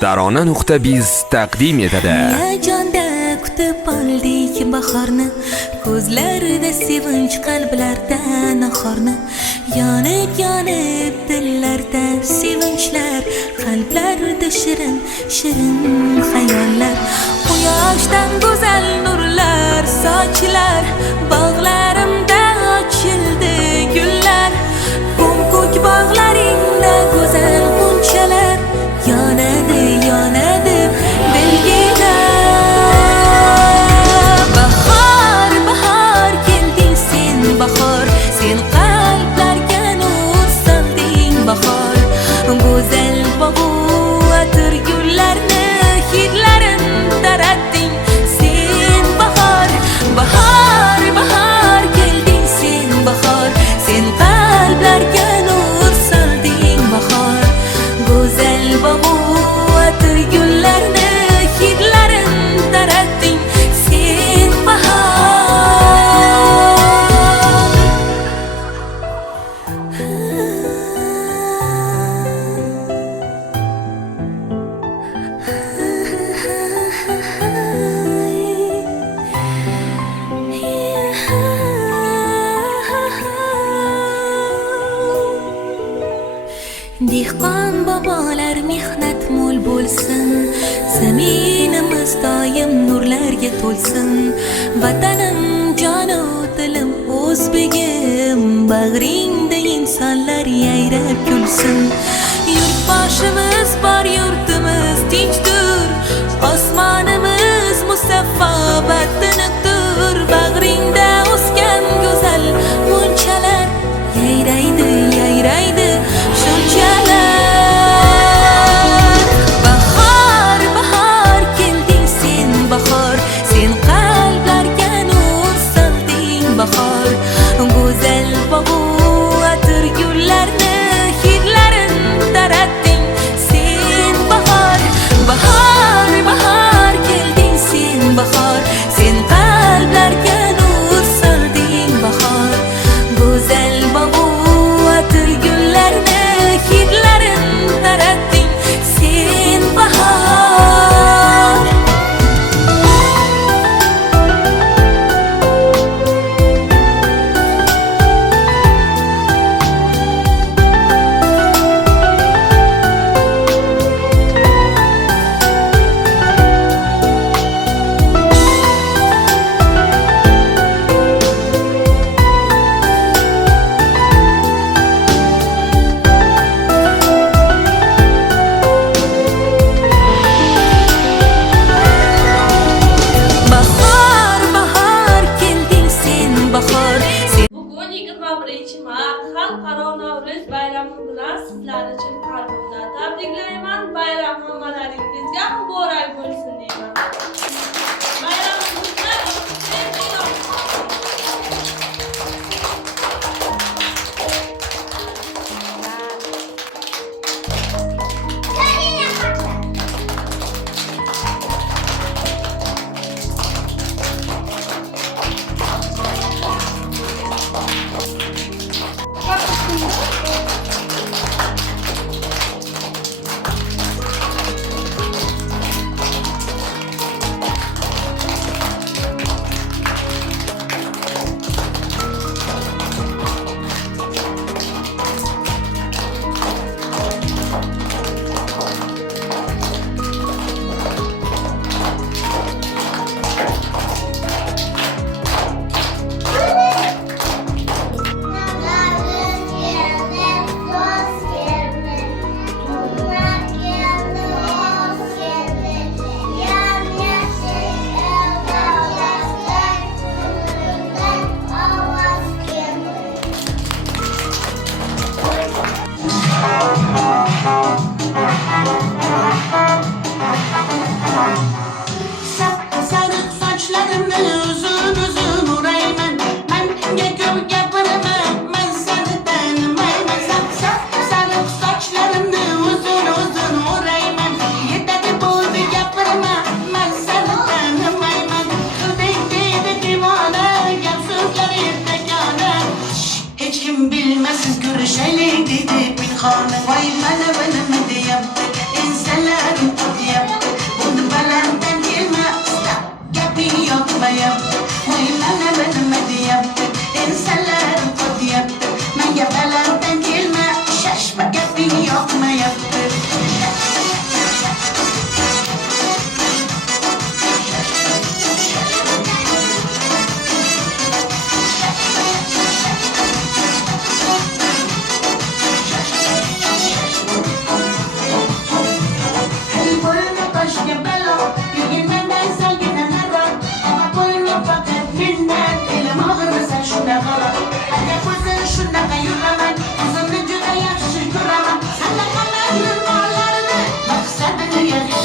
Tarona.biz taqdim etadi. Hayajonda kutib oldik bahorni, ko'zlarda sevinch, qalblarda nahorni. Yonib yonib dillarda sevinchlar, qalblarda shirin shirin xayollar. Quyoshdan go'zal nurlar sochlar, bog'larimda ochildi gullar. Ko'k bog'laringda go'zal g'unchalar yonadi yonadi dilgida. Bahor bahor kelding sen, bahor sen qalblarga nur solding. Bahor go'zal bog'u atir gullarni hidlarin taratding sen. Bahor bahor bahor kelding sen, bahor sen qalblarga nur solding. Bahor go'zal bog'u atir gullarni hidlarin taratding sen. Dehqon bobolar mehnat mo'l bo'lsin, zaminimiz doim nurlarga to'lsin. Vatanim jonu dilim o'zbegim, bag'ringda insonlar yayrab kulsin. Yurtboshimiz bor, yurtimiz tinchdir, osmonimiz musaffo va tiniqdir. Bag'ringda o'sgan go'zal g'unchalar yayraydi yayraydi shunchalar. Bahor bahor kelding sen, bahor sen qalblarga nur solding. Bahor go'zal bog'u atir gullarni hidlarin taratding sen. Bahor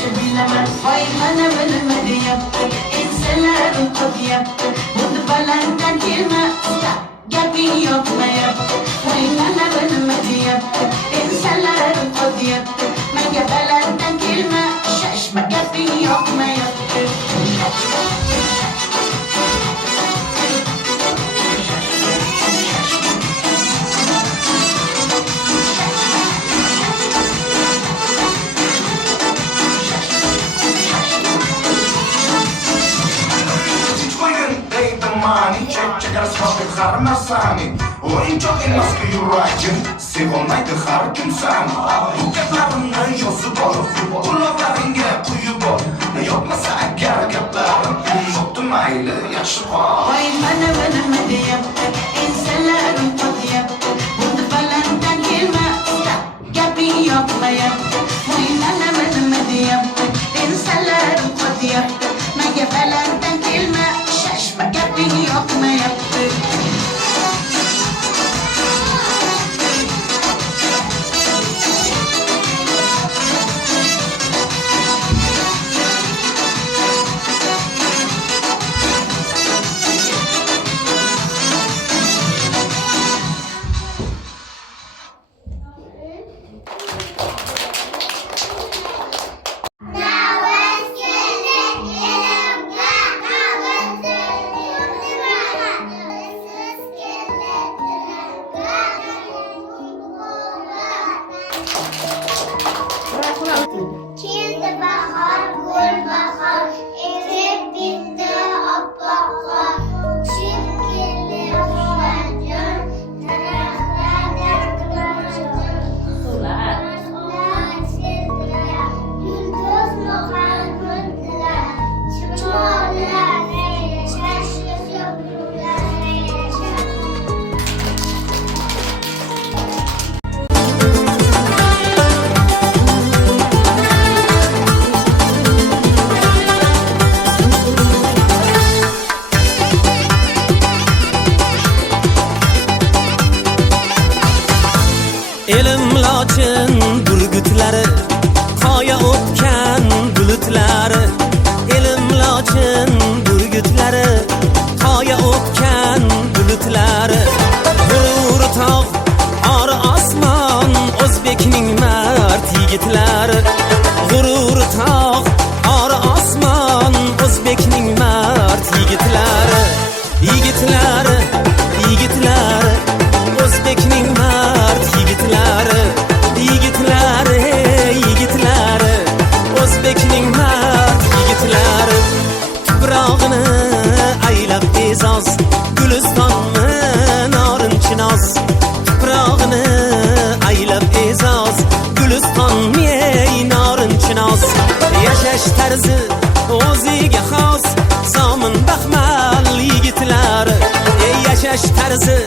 yaxshi bilaman. Voy mana nima deyapti, ensalarim qo'yapti. Buni balanddan kelma, gaping yoqmayapti. Voy mana nima deyapti, ensalarim qo'yapti. Menga balanddan kelma, shashma, gaping yoqmayapti. Check out smoking har nasani. Oyuncak emas ki yuragim, sevolmaydi har kim sani. Bu gaplarimni yozib ol, quloqlaringga quyib ol. Yoqmasa agar gaplarim, bo'pti mayli, yaxshi qol. Voy mana nima deyapti, ensalarim qo'yapti. Buni balanddan kelma, gaping yoqmayapti. Voy mana nima deyapti, ensalarim qo'yapti. Menga balanddan kelma, shashma, gaping yoqmayapti. Keldi bahor, gul bahor, erib bitti oppoq qor. Tushib keldi xushvaqtjon, daraxtlardan quloqjon. Quloq sezdilar, yulduz muhal bo'ldilar. Chumollar yashash, yo'qlar yashash. Elim lochin burgutlari, qoya o'tgan bulutlari. Elim lochin burgutlari, qoya o'tgan bulutlari. G'urur tog', ori osmon, o'zbekning mard yigitlari. G'urur tog', ori osmon, o'zbekning mard yigitlari. Yigitlari, yigitlari, o'zbekning mard yigitlari. Yigitlari, yigitlari, o'zbekning mard yigitlari. Tuprog'ini aylab e'zoz, gulistonni norinchinoz. Tuprog'ini aylab e'zoz, gulistonni norinchinoz. Yashash tarzi o'ziga xos, somin baxmal yigitlari. Yashash tarzi